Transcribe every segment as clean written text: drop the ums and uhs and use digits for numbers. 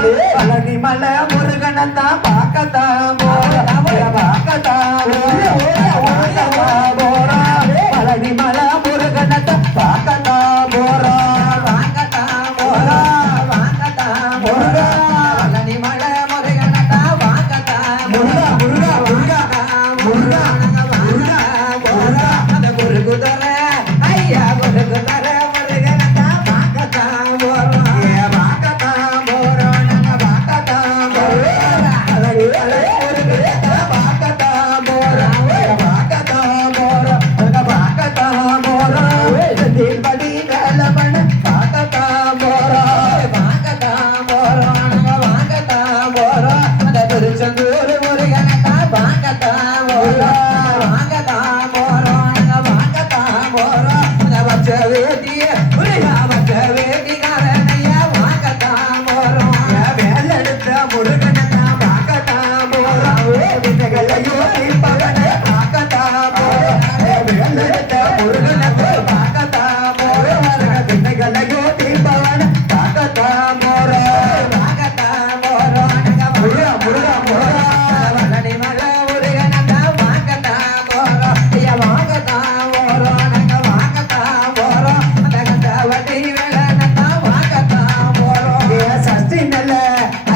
பழனி மலை முருகனத்தான் பார்க்கத்தான் போறோம் பழனி மலை முருகனத்தான் பார்க்கத்தான் போறோம் பழனி மலை முருகனத்தான் பார்க்கத்தான் முருகா முருகா முருகா முருகா முருகா முருகா அந்த முருகுதர ஐயா முருகுதர முருகனத்தான் பார்க்கத்தான் போறோம் பார்க்கத்தான் போறோம் நாங்க பார்க்கத்தான் போறோம் பழனி மலை முருகனத்தான் பார்க்கத்தான் போறோம் பார்க்கத்தான் போறோம் நாங்க பார்க்கத்தான் போறோம் தீபடி வேலமண பார்க்கத்தான் போறோம் பார்க்கத்தான் போறோம் நாங்க பார்க்கத்தான் போறோம் அந்த திருச்செந்தூர் முருகனத்தான் பார்க்கத்தான் போறோம் பார்க்கத்தான் போறோம் நாங்க பார்க்கத்தான் போறோம் அந்த வச்ச வேட்டிய முருகா வச்ச வேட்டிக்காரனையா பார்க்கத்தான் போறோம் வேலெடுத்த முருகனத்தான் பார்க்கத்தான் போறோம் விதைகளையோ தீபகனை பார்க்கத்தான் போறோம் வேலெடுத்த முருகனத்தான் பார்க்கத்தான் போறோம் விதைகளையோ தீபகனை பார்க்கத்தான் போறோம் பார்க்கத்தான் போறோம் முருகா முருகா முருகா பழனி மலை முருகனத்தான் பார்க்கத்தான் போறோம் ஐயா பார்க்கத்தான் போறோம் நாங்க பார்க்கத்தான் போறோம் அந்த கந்தவட்டி வேலனத்தான் பார்க்கத்தான் போறோம் சஷ்டி நல்ல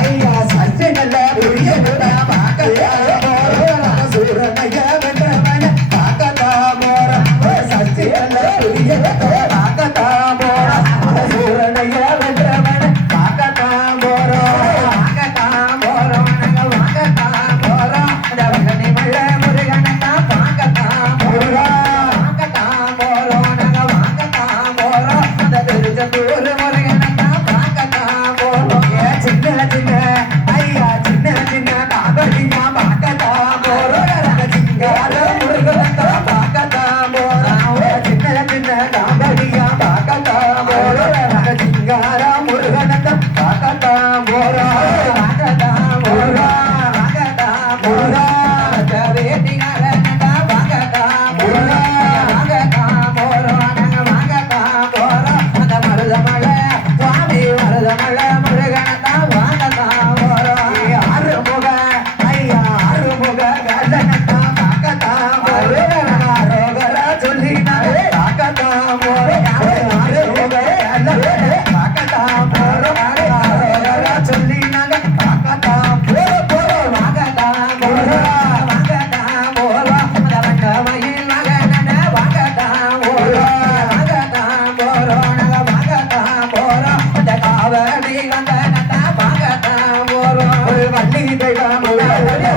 ஐயா சஷ்டி நல்ல முருகனத்தான் பார்க்கத்தான் போறோம் சூரனைய வென்றவன பார்க்கத்தான் போறோம் சஷ்டி நல்ல முருகனத்தான் பார்க்கத்தான் போறோம் சூரனைய வென்றவன பார்க்கத்தான் போறோம் பார்க்கத்தான் போறோம் நாங்க பார்க்கத்தான் போறோம் அந்த பழனி மலை முருகனத்தான் பார்க்கத்தான் போறோம் பார்க்கத்தான் போறோம் நாங்க பார்க்கத்தான் போறோம் அந்த திருச்செந்தூர் முருகனத்தான் பார்க்கத்தான் போறோம் சின்ன சின்ன ஐயா சின்ன சின்ன காதலியா பார்க்கத்தான் போறோம் சிங்கார முருகனத்தான் பார்க்கத்தான் போறோம் சின்ன சின்ன காதலியா பார்க்கத்தான் போறோம் சிங்கார முருகனத்தான் பார்க்கத்தான் போறோம் பார்க்கத்தான் போறோம் பார்க்கத்தான் போறோம் வேட்டிகாரனத்தான் பார்க்கத்தான் போறோம் பார்க்கத்தான் போறோம் நாங்க பார்க்கத்தான் போறோம் அந்த மருதமலை சுவாமி மருதமலை முருகனத்தான் பார்க்கத்தான் போறோம் ஆறுமுக ஐயா ஆறுமுக கஜனத்தான் பார்க்கத்தான் போறோம் ரோகர சொல்லி நாங்க பார்க்கத்தான் போறோம் ஆறுமுக கஜனத்தான் பார்க்கத்தான் போறோம் ரோகர சொல்லி நாங்க பார்க்கத்தான் போறோம் பார்க்கத்தான் போறோம் பார்க்கத்தான் போறோம் அந்த வண்டமயில் மகனன பார்க்கத்தான் போறோம் பார்க்கத்தான் போறோம் நாங்க பார்க்கத்தான் போறோம் அந்த காவடி கந்தனத்தான் பார்க்கத்தான் போறோம் வள்ளி தெய்வம் காவடியா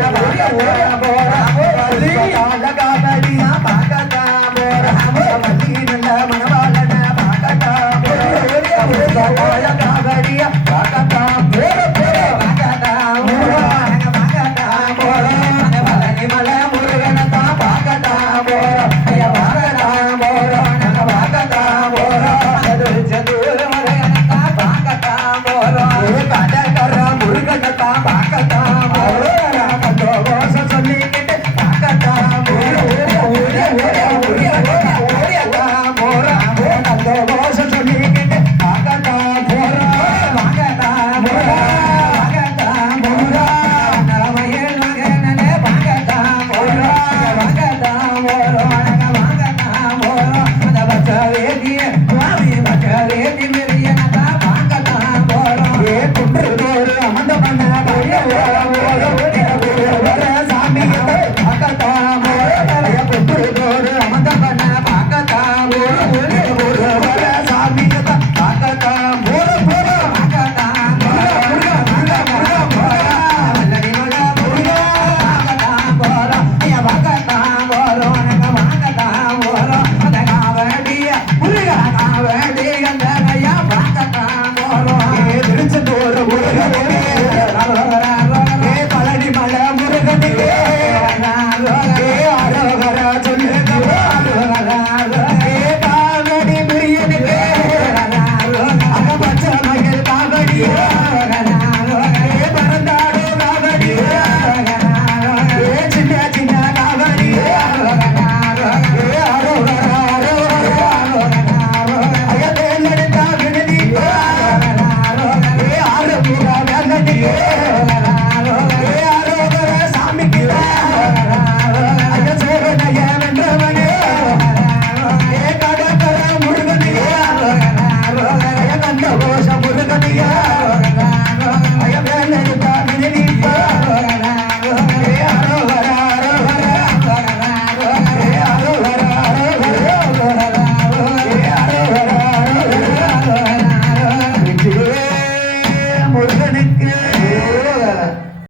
பார்க்கத்தான் போறோம் வள்ளி நல்ல மணவாளன பார்க்கத்தான் போறோம் காவடியா பார்க்கத்தான் போறோம் பார்க்கத்தான் போறோம் நாங்க பார்க்கத்தான் போறோம் அந்த பழனி மலை முருகனத்தான் பார்க்கத்தான் போறோம் ஐயா பார்க்கத்தான் போறோம் நாங்க பார்க்கத்தான் போறோம் அந்த திருச்செந்தூர் முருகனத்தான் பார்க்கத்தான் போறோம் கடற்கர முருகனத்தான் பார்க்கத்தான் போறோம் கந்தோஷம் சொல்லிக்கிட்டு பார்க்கத்தான் போறோம் கந்தோஷம் சொல்லிக்கிட்டு பார்க்கத்தான் போறோம் பார்க்கத்தான் போறோம் பார்க்கத்தான் போறோம் நலமையில் மகனே பார்க்கத்தான் போறோம் பார்க்கத்தான் போறோம் நாங்க பார்க்கத்தான் போறோம் அந்த பச்ச வேதிய சுவாமி பச்ச வேதி மிரியனத்தான் பார்க்கத்தான் போறோம் குன்று தோறு அமர்ந்த பண்ண ஏ